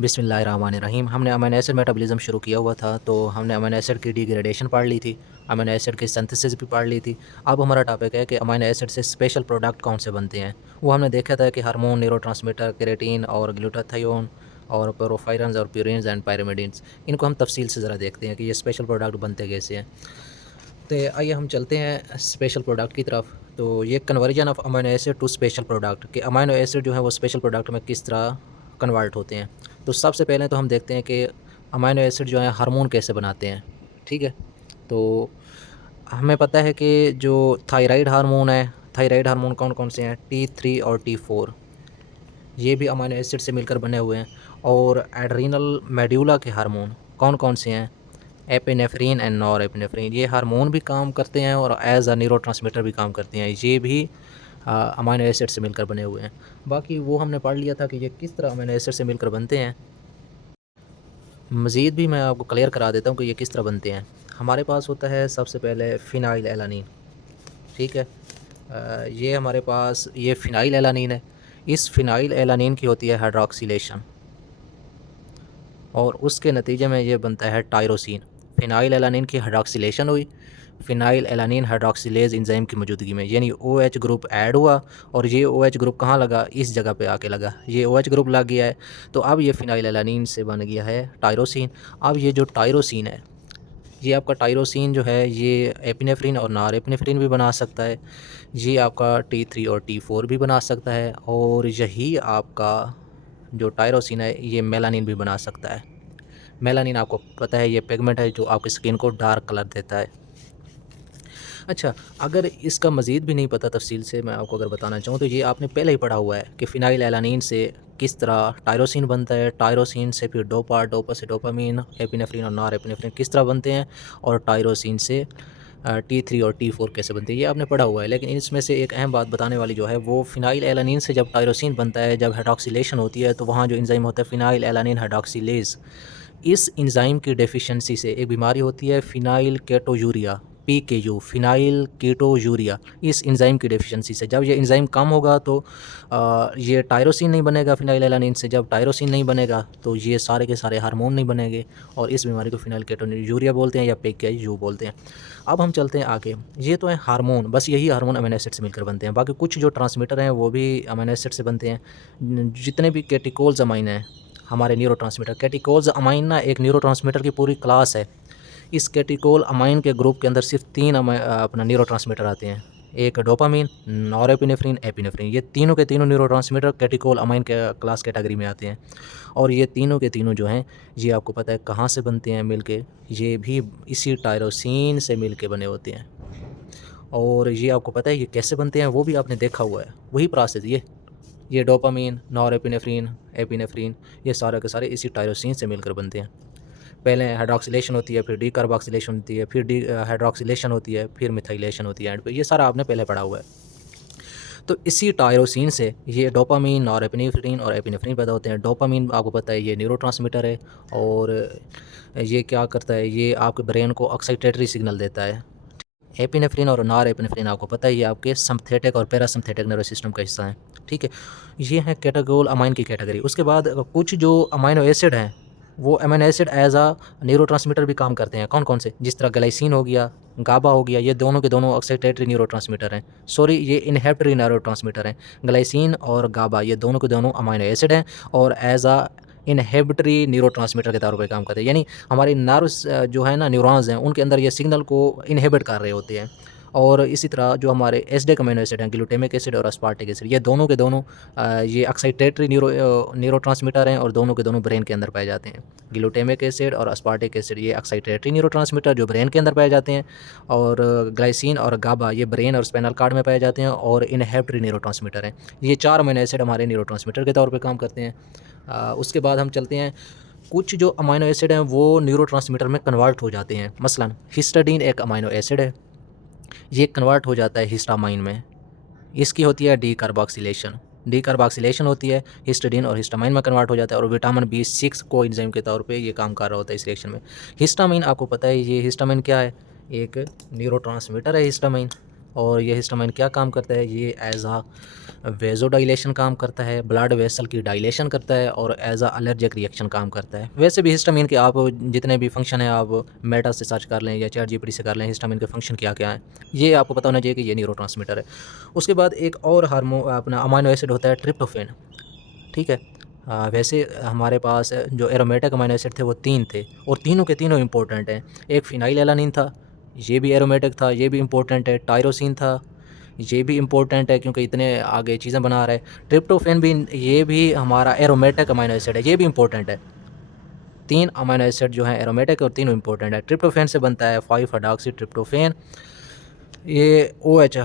बिस्मिल्लाहिर्रहमानिर्रहीम। हमने amino acid metabolism शुरू किया हुआ था, तो हमने अमीनो एसिड की डिग्रेडेशन पढ़ ली थी, अमीनो एसिड की सिंथेसिस भी पढ़ ली थी। अब हमारा टॉपिक है कि अमीनो एसिड से स्पेशल प्रोडक्ट कौन से बनते हैं। वो हमने देखा था कि हार्मोन, न्यूरोट्रांसमीटर, केराटिन और ग्लूटाथियोन और प्रोफायरन्स और प्यूरिन्स एंड पायरिमिडिन्स, इनको हम तफसील से ज़रा देखते हैं कि ये स्पेशल प्रोडक्ट बनते कैसे हैं। तो आइए हम चलते हैं स्पेशल प्रोडक्ट की तरफ। तो ये conversion of amino acid to special product, कि अमीनो एसिड जो है वो स्पेशल प्रोडक्ट में किस तरह कन्वर्ट होते हैं। तो सबसे पहले तो हम देखते हैं कि अमीनो एसिड जो है हार्मोन कैसे बनाते हैं। ठीक है, तो हमें पता है कि जो थायराइड हार्मोन है, थायराइड हार्मोन कौन कौन से हैं, T3 और T4, ये भी अमीनो एसिड से मिलकर बने हुए हैं। और एड्रीनल मेड्यूला के हार्मोन कौन कौन से हैं, एपिनेफ्रीन एंड नॉर एपिनेफ्रीन, ये हार्मोन भी काम करते हैं और एज अ न्यूरोट्रांसमीटर भी काम करते हैं। ये भी अमीनो एसिड से मिलकर बने हुए हैं। बाकी वो हमने पढ़ लिया था कि ये किस तरह अमीनो एसिड से मिलकर बनते हैं। मज़ीद भी मैं आपको क्लियर करा देता हूँ कि ये किस तरह बनते हैं। हमारे पास होता है सबसे पहले फ़िनाइल एलानीन। ठीक है, ये हमारे पास ये फ़िनाइल एलानीन है। इस फ़िनाइल एलानीन की होती है हाइड्रॉक्सिलेशन और उसके नतीजे में ये बनता है टायरोसिन। फ़िनाइल एलानीन की हाइड्रॉक्सिलेशन हुई फ़िनाइल एलानीन हाइड्रॉक्सिलेज एंजाइम की मौजूदगी में, यानी OH ग्रुप ऐड हुआ और ये OH ग्रुप कहाँ लगा, इस जगह पे आके लगा, ये OH ग्रुप लग गया है। तो अब ये फ़िनाइल एलानीन से बन गया है टायरोसिन। अब ये जो टायरोसिन है, ये आपका टायरोसिन जो है ये एपिनेफ्रिन और नॉर एपिनेफ्रिन भी बना सकता है। ये आपका T3 और T4 भी बना सकता है और यही आपका जो टायरोसिन है ये मेलानिन भी बना सकता है। मेलानिन आपको पता है ये पिगमेंट है जो आपकी स्किन को डार्क कलर देता है। अच्छा, अगर इसका मज़ीद भी नहीं पता तफ़सील से मैं आपको अगर बताना चाहूँ, तो ये आपने पहले ही पढ़ा हुआ है कि फ़िनाइल एलानीन से किस तरह टायरोसिन बनता है, टायरोसिन से फिर डोपा, डोपा से डोपामीन, एपिनेफ्रिन और नॉर एपिनेफ्रिन किस तरह बनते हैं, और टायरोसिन से T3 और T4 कैसे बनती है, ये आपने पढ़ा हुआ है। लेकिन इसमें से एक अहम बात बताने वाली जो है वो फ़िनाइल एलानीन से जब टायरोसिन बनता है, जब हाइड्रॉक्सिलेशन होती है, तो वहाँ जो एंजाइम होता है फ़िनाइल एलानीन हाइड्रॉक्सिलेज़, इस एंजाइम की डेफिशिएंसी से एक बीमारी होती है फ़िनाइल केटोयूरिया, PKU, फ़िनाइल कीटोयूरिया। इस एंजाइम की डेफिशिएंसी से जब ये एंजाइम कम होगा तो ये टायरोसिन नहीं बनेगा फ़िनाइल एलानीन से। जब टायरोसिन नहीं बनेगा तो ये सारे के सारे हार्मोन नहीं बनेंगे और इस बीमारी को फ़िनाइल केटोयूरिया बोलते हैं या PKU बोलते हैं। अब हम चलते हैं आगे। ये तो है हार्मोन, बस यही हार्मोन अमीनो एसिड से मिलकर बनते हैं। बाकी कुछ जो ट्रांसमीटर हैं वो भी अमीनो एसिड से बनते हैं। जितने भी कैटेकोल्स अमाइन हैं हमारे न्यूरोट्रांसमीटर, कैटेकोल्स अमाइन ना एक न्यूरोट्रांसमीटर की पूरी क्लास है। इस कैटेकोल अमाइन के ग्रुप के अंदर सिर्फ 3 अपना न्यूरोट्रांसमीटर आते हैं, एक डोपामीन, नॉरएपिनेफ्रिन, एपिनेफ्रिन। ये तीनों के तीनों न्यूरोट्रांसमीटर कैटेकोल अमाइन के क्लास कैटेगरी में आते हैं। और ये तीनों के तीनों जो हैं, ये आपको पता है कहाँ से बनते हैं मिलके, ये भी इसी टायरोसिन से मिलके बने होते हैं। और ये आपको पता है ये कैसे बनते हैं, वो भी आपने देखा हुआ है, वही प्रोसेस ये डोपामीन, नॉरएपिनेफ्रिन, एपिनेफ्रिन, ये सारे के सारे इसी टायरोसिन से मिलकर बनते हैं। पहले हाइड्रॉक्सिलेशन होती है, फिर डीकार्बोक्सिलेशन होती है, फिर हाइड्रॉक्सिलेशन होती है, फिर मिथाइलेशन होती है एंड पे। ये सारा आपने पहले पढ़ा हुआ है। तो इसी टायरोसिन से ये डोपामीन, नॉरएपिनेफ्रिन और एपिनेफ्रिन पैदा होते हैं। डोपामीन आपको पता है ये न्यूरोट्रांसमीटर है और ये क्या करता है, ये आपके ब्रेन को एक्साइटेटरी सिग्नल देता है। एपिनेफ्रिन और नॉर एपिनेफ्रिन आपको पता है ये आपके सिम्पथेटिक और पैरासिम्पथेटिक नर्वस सिस्टम का हिस्सा है। ठीक है, ये है कैटेगोल अमाइन की कैटेगरी। उसके बाद कुछ जो अमाइनो एसिड हैं, वो अमीनो एसिड एज आ न्यूरोट्रांसमीटर भी काम करते हैं। कौन कौन से, जिस तरह ग्लाइसिन हो गया, गाबा हो गया, ये दोनों के दोनों एक्साइटेटरी न्यूरोट्रांसमीटर हैं। सॉरी, ये इनहिबिटरी न्यूरोट्रांसमीटर हैं। ग्लाइसिन और गाबा ये दोनों के दोनों अमाइनो एसिड हैं और एज आ इनहिबिटरी न्यूरोट्रांसमीटर के तौर पे काम करते हैं। यानी हमारी नर्व्स जो है ना, न्यूरॉन्स हैं, उनके अंदर ये सिग्नल को इनहिबिट कर रहे होते हैं। और इसी तरह जो हमारे एसिडिक अमीनो एसिड हैं, ग्लूटामिक एसिड और अस्पार्टिक एसिड, ये दोनों के दोनों ये एक्साइटेटरी न्यूरोट्रांसमीटर हैं और दोनों के दोनों ब्रेन के अंदर पाए जाते हैं। ग्लूटामिक एसिड और अस्पार्टिक एसिड ये एक्साइटेटरी न्यूरोट्रांसमीटर जो ब्रेन के अंदर पाए जाते हैं, और ग्लाइसिन और गाबा ये ब्रेन और स्पाइनल कार्ड में पाए जाते हैं और इनहिबिटरी न्यूरोट्रांसमीटर हैं। ये 4 अमीनो एसिड हमारे न्यूरोट्रांसमीटर के तौर पे काम करते हैं। उसके बाद हम चलते हैं, कुछ जो अमीनो एसिड हैं वो न्यूरोट्रांसमीटर में कन्वर्ट हो जाते हैं। मसलन हिस्टाडीन एक अमीनो एसिड है, ये कन्वर्ट हो जाता है हिस्टामाइन में। इसकी होती है डीकार्बोक्सिलेशन। डीकार्बोक्सिलेशन होती है, हिस्टाडीन और हिस्टामाइन में कन्वर्ट हो जाता है और विटामिन B6 को एंजाइम के तौर पे ये काम कर रहा होता है इस रिएक्शन में। हिस्टामाइन आपको पता है, ये हिस्टामाइन क्या है, एक न्यूरोट्रांसमीटर है हिस्टामाइन। और ये हिस्टामाइन क्या काम करता है, ये एज आ वेज़ोडाइलेशन काम करता है, ब्लड वेसल की डायलेशन करता है और एज आ एलर्जिक रिएक्शन काम करता है। वैसे भी हिस्टामिन के आप जितने भी फंक्शन हैं आप मेटा से सर्च कर लें या चैट जीपीटी से कर लें, हिस्टामिन के फंक्शन क्या क्या हैं, ये आपको पता होना चाहिए कि ये न्यूरोट्रांसमीटर है। उसके बाद एक और अपना अमाइनो एसिड होता है ट्रिप्टोफैन, ठीक है। वैसे हमारे पास जो एरोमेटिक अमाइनो एसिड थे वो 3 थे और तीनों के तीनों इम्पोर्टेंट हैं। एक फिनाइलएलानिन था, ये भी एरोमेटिक था, ये भी इम्पोर्टेंट है। टायरोसिन था, ये भी इम्पोर्टेंट है क्योंकि इतने आगे चीज़ें बना रहा है। ट्रिप्टोफैन भी, ये भी हमारा एरोमेटिक अमाइनो एसिड है, ये भी इम्पोर्टेंट है। 3 अमाइनो एसिड जो हैं एरोमेटिक और तीनों इम्पोर्टेंट है। ट्रिप्टोफैन से बनता है 5 हाइड्रॉक्सी ट्रिप्टोफैन। ये OH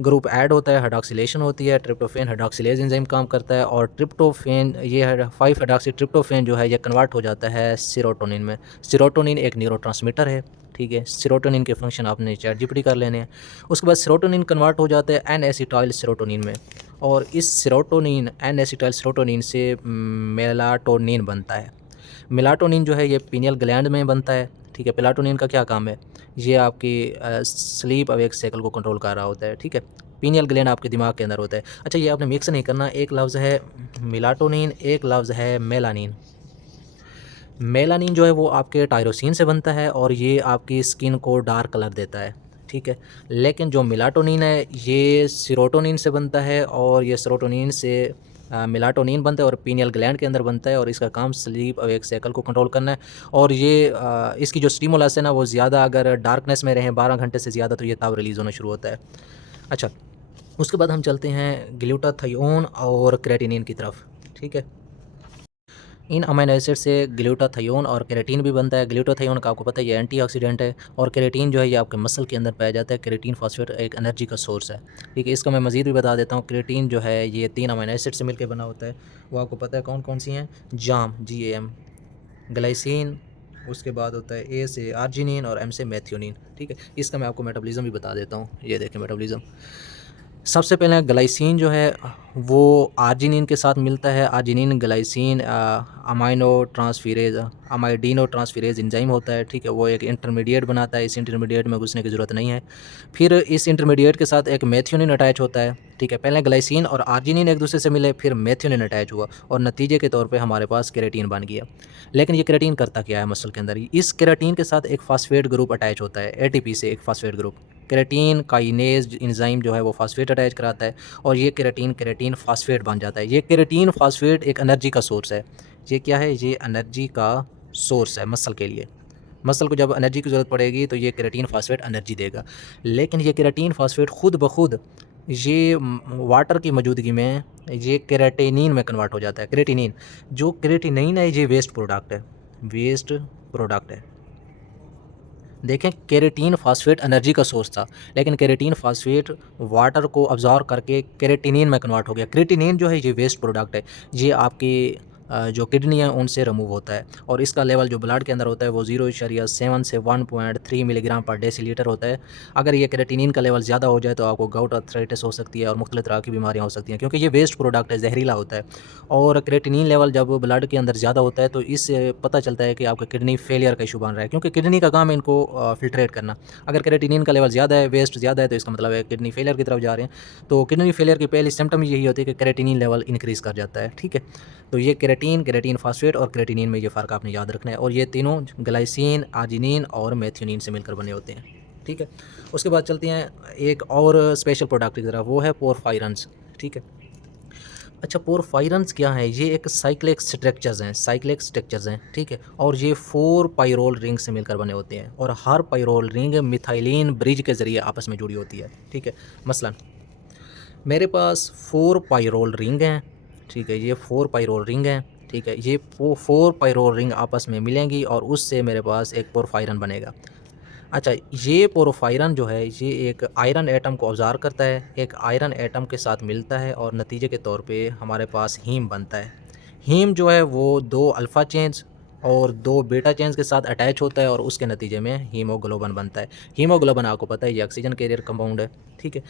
ग्रुप ऐड होता है, हाइड्रॉक्सिलेशन होती है, ट्रिप्टोफैन हाइड्रॉक्सिलेज एंजाइम काम करता है और ट्रिप्टोफैन ये 5 हाइड्रॉक्सी ट्रिप्टोफैन जो है ये कन्वर्ट हो जाता है सेरोटोनिन में। सेरोटोनिन एक न्यूरोट्रांसमीटर है, ठीक है। सेरोटोनिन के फंक्शन आपने चैट जीपीटी कर लेने हैं। उसके बाद सेरोटोनिन कन्वर्ट हो जाता है एन एसिटाइल सेरोटोनिन में और इस सेरोटोनिन एन एसिटाइल सेरोटोनिन से मेलाटोनिन बनता है। मेलाटोनिन जो है ये पीनियल ग्लैंड में बनता है, ठीक है। मेलाटोनिन का क्या काम है, ये आपकी स्लीप अवेक साइकिल को कंट्रोल कर रहा होता है, ठीक है। पीनियल ग्लैंड आपके दिमाग के अंदर होता है। अच्छा, ये आपने मिक्स नहीं करना, एक लफ्ज़ है मेलाटोनिन, एक लफ्ज़ है मेलानिन। मेलानिन जो है वो आपके टायरोसिन से बनता है और ये आपकी स्किन को डार्क कलर देता है, ठीक है। लेकिन जो मेलाटोनिन है ये सेरोटोनिन से बनता है और ये सेरोटोनिन से मेलाटोनिन बनता है और पीनियल ग्लैंड के अंदर बनता है और इसका काम स्लीप अवेक साइकिल को कंट्रोल करना है। और ये इसकी जो स्टिमुलस है ना वो ज़्यादा अगर डार्कनेस में रहें 12 घंटे से ज़्यादा तो ये तब रिलीज़ होना शुरू होता है। अच्छा, उसके बाद हम चलते हैं ग्लूटाथियोन और क्रेटिनिन की तरफ, ठीक है। इन अमीनो एसिड से ग्लूटाथियोन और केराटिन भी बनता है। ग्लूटाथियोन का आपको पता है ये एंटीऑक्सीडेंट है और केराटिन जो है ये आपके मसल के अंदर पाया जाता है। केराटिन फॉस्फेट एक एनर्जी का सोर्स है, ठीक है। इसका मैं मज़ीद भी बता देता हूँ। केराटिन जो है ये 3 अमीनो एसिड से मिलकर बना होता है। वो आपको पता है कौन कौन सी हैं, जाम GAM, ग्लाइसिन, उसके बाद होता है A से आर्जिनिन और M से मैथियोनिन, ठीक है। इसका मैं आपको मेटाबॉलिज्म भी बता देता हूँ। ये देखें मेटाबॉलिज्म, सबसे पहले ग्लाइसिन जो है वो आर्जिनिन के साथ मिलता है। Arginine glycine amino transferase amidino transferase enzyme होता है, ठीक है। वो एक इंटरमीडिएट बनाता है, इस इंटरमीडिएट में घुसने की ज़रूरत नहीं है। फिर इस इंटरमीडिएट के साथ एक मैथियोनिन अटैच होता है, ठीक है। पहले ग्लाइसिन और आर्जिनिन एक दूसरे से मिले, फिर मैथियोनिन अटैच हुआ और नतीजे के तौर पे हमारे पास केराटिन बन गया। लेकिन ये केराटिन करता क्या है मसल के अंदर, इस केराटिन के साथ एक फास्फेट ग्रुप अटैच होता है, ATP से एक phosphate group. Keratin kinase enzyme जो है वो फास्फेट अटैच कराता है और ये केराटिन फास्फेट बन जाता है। ये केराटिन फास्फेट एक एनर्जी का सोर्स है। ये क्या है, ये एनर्जी का सोर्स है मसल के लिए। मसल को जब एनर्जी की ज़रूरत पड़ेगी तो ये केराटिन फास्फेट एनर्जी देगा। लेकिन ये केराटिन फास्फेट खुद ब खुद ये वाटर की मौजूदगी में ये केराटिनिन में कन्वर्ट हो जाता है। क्रेटिनिन, जो क्रेटिनिन है ये वेस्ट प्रोडक्ट है, वेस्ट प्रोडक्ट है। देखें, केराटिन फास्फेट एनर्जी का सोर्स था लेकिन केराटिन फास्फेट वाटर को अब्जॉर्ब करके केराटिनिन में कन्वर्ट हो गया। क्रेटिनिन जो है ये वेस्ट प्रोडक्ट है, ये आपकी जो किडनी है उनसे रिमूव होता है और इसका लेवल जो ब्लड के अंदर होता है वो 0.7 से 1.3 मिलीग्राम पर डेसीलीटर होता है। अगर ये केराटिनिन का लेवल ज़्यादा हो जाए तो आपको गाउट आर्थराइटिस हो सकती है और मुख्तलिफ तरह की बीमारियाँ हो सकती हैं क्योंकि ये वेस्ट प्रोडक्ट है, जहरीला होता है। और क्रेटिनिन लेवल जब ब्लड के अंदर ज़्यादा होता है तो इससे पता चलता है कि आपका किडनी फेलियर का इशू बन रहा है क्योंकि किडनी का काम है इनको फिल्ट्रेट करना। अगर क्रेटिनिन का लेवल ज़्यादा है, वेस्ट ज़्यादा है, तो इसका मतलब है किडनी फेलियर की तरफ जा रहे हैं। तो किडनी फेलियर की पहली सिम्टम यही होती है कि क्रेटिनिन लेवल इंक्रीज़ कर जाता है, ठीक है। तो ये केराटिन फास्फेट और क्रेटिनिन में ये फ़र्क आपने याद रखना है और ये तीनों ग्लाइसिन, आर्जिनिन और मैथियोनिन से मिलकर बने होते हैं, ठीक है। उसके बाद चलते हैं एक और स्पेशल प्रोडक्ट की तरफ, वो है पोरफायरन्स, ठीक है। अच्छा, पोरफायरन्स क्या है, ये एक साइक्लिक स्ट्रक्चर्स हैं, ठीक है। और ये 4 पायरोल रिंग से मिलकर बने होते हैं और हर पायरोल रिंग मिथाइलिन ब्रिज के ज़रिए आपस में जुड़ी होती है, ठीक है। मसलन मेरे पास 4 पायरोल रिंग हैं, ठीक है। ये 4 पायरोल रिंग हैं, ठीक है। ये 4 पायरोल रिंग आपस में मिलेंगी और उससे मेरे पास एक पोरफायरन बनेगा। अच्छा, ये पोरफायरन जो है ये एक आयरन एटम को ऑब्ज़र्व करता है, एक आयरन एटम के साथ मिलता है और नतीजे के तौर पे हमारे पास हीम बनता है। हीम जो है वो 2 अल्फ़ा चेन्स और 2 बीटा चेन्स के साथ अटैच होता है और उसके नतीजे में हीमोग्लोबिन बनता है। हीमोग्लोबिन आपको पता है ये ऑक्सीजन कैरियर कंपाउंड है, ठीक है।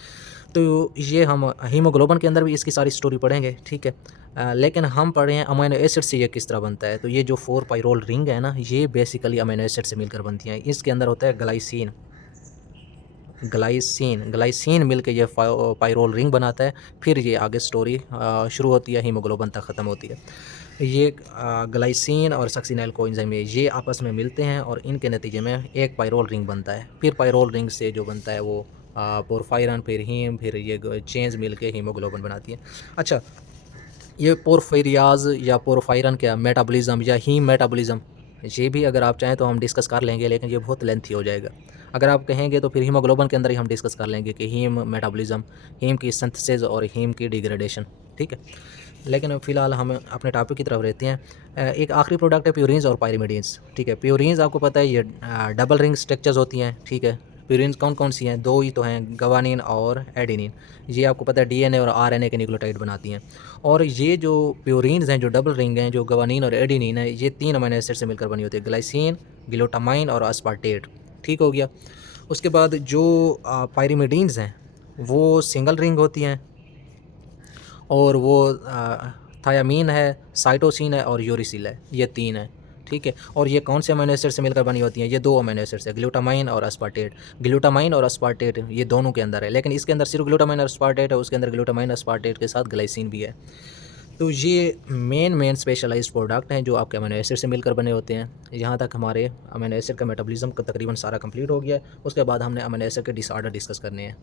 तो ये हम हीमोग्लोबिन के अंदर भी इसकी सारी स्टोरी पढ़ेंगे, ठीक है। लेकिन हम पढ़े हैं अमीनो एसिड से ये किस तरह बनता है। तो ये जो 4 पायरोल रिंग है ना, ये बेसिकली अमीनो एसिड से मिलकर बनती हैं। इसके अंदर होता है ग्लाइसिन, ग्लाइसिन, ग्लाइसिन मिलके ये पायरोल रिंग बनाता है। फिर ये आगे स्टोरी शुरू होती है, हीमोग्लोबिन तक ख़त्म होती है। ये ग्लाइसिन और सक्सिनाइल कोएंजाइम है, ये आपस में मिलते हैं और इनके नतीजे में एक पायरोल रिंग बनता है। फिर पायरोल रिंग से जो बनता है वो पोरफायरन, फिर हीम, फिर ये चेन्स मिलके हीमोग्लोबिन बनाती है। अच्छा, ये पोरफायरियाज़ या पोरफायरन क्या मेटाबॉलिज़्म या हीम मेटाबॉलिज़्म, ये भी अगर आप चाहें तो हम डिस्कस कर लेंगे, लेकिन ये बहुत लेंथी हो जाएगा। अगर आप कहेंगे तो फिर हीमोग्लोबिन के अंदर ही हम डिस्कस कर लेंगे कि हीम मेटाबॉलिज़्म, हीम की सिंथेसिस और हीम की डिग्रेडेशन, ठीक है। लेकिन फ़िलहाल हम अपने टॉपिक की तरफ रहते हैं। एक आखिरी प्रोडक्ट है प्यूरिन्स और पायरिमिडीन्स, ठीक है। प्यूरिन्स आपको पता है ये डबल रिंग स्ट्रक्चर्स होती हैं, ठीक है। प्यूरिन्स कौन-कौन सी हैं? 2 ही तो हैं, गवानीन और एडेनिन। ये आपको पता है डीएनए और आरएनए के न्यूक्लियोटाइड बनाती हैं। और ये जो प्यूरिन्स हैं, जो डबल रिंग हैं, जो गवानीन और एडेनिन है, ये 3 अमीनो एसिड से मिलकर बनी होती है, ग्लाइसिन, ग्लूटामाइन और अस्पार्टेट, ठीक हो गया। उसके बाद जो पायरिमिडीन्स हैं, वो सिंगल रिंग होती हैं और वो थायामीन है, साइटोसिन है और यूरिसिल है, ये 3 हैं, ठीक है। और ये कौन से अमीनो एसिड से मिलकर बनी होती हैं? ये 2 अमीनो एसिड से, ग्लूटामाइन और अस्पार्टेट। ग्लूटामाइन और अस्पार्टेट ये दोनों के अंदर है, लेकिन इसके अंदर सिर्फ ग्लूटामाइन और अस्पार्टेट है, उसके अंदर ग्लूटामाइन अस्पार्टेट के साथ ग्लाइसिन भी है। तो ये मेन स्पेशलाइज्ड प्रोडक्ट हैं जो आपके अमीनो एसिड से मिलकर बने होते हैं। यहाँ तक हमारे अमीनो एसिड का मेटाबॉलिज्म का तकरीबन सारा कंप्लीट हो गया है। उसके बाद हमने अमीनो एसिड के डिसऑर्डर डिस्कस करने हैं।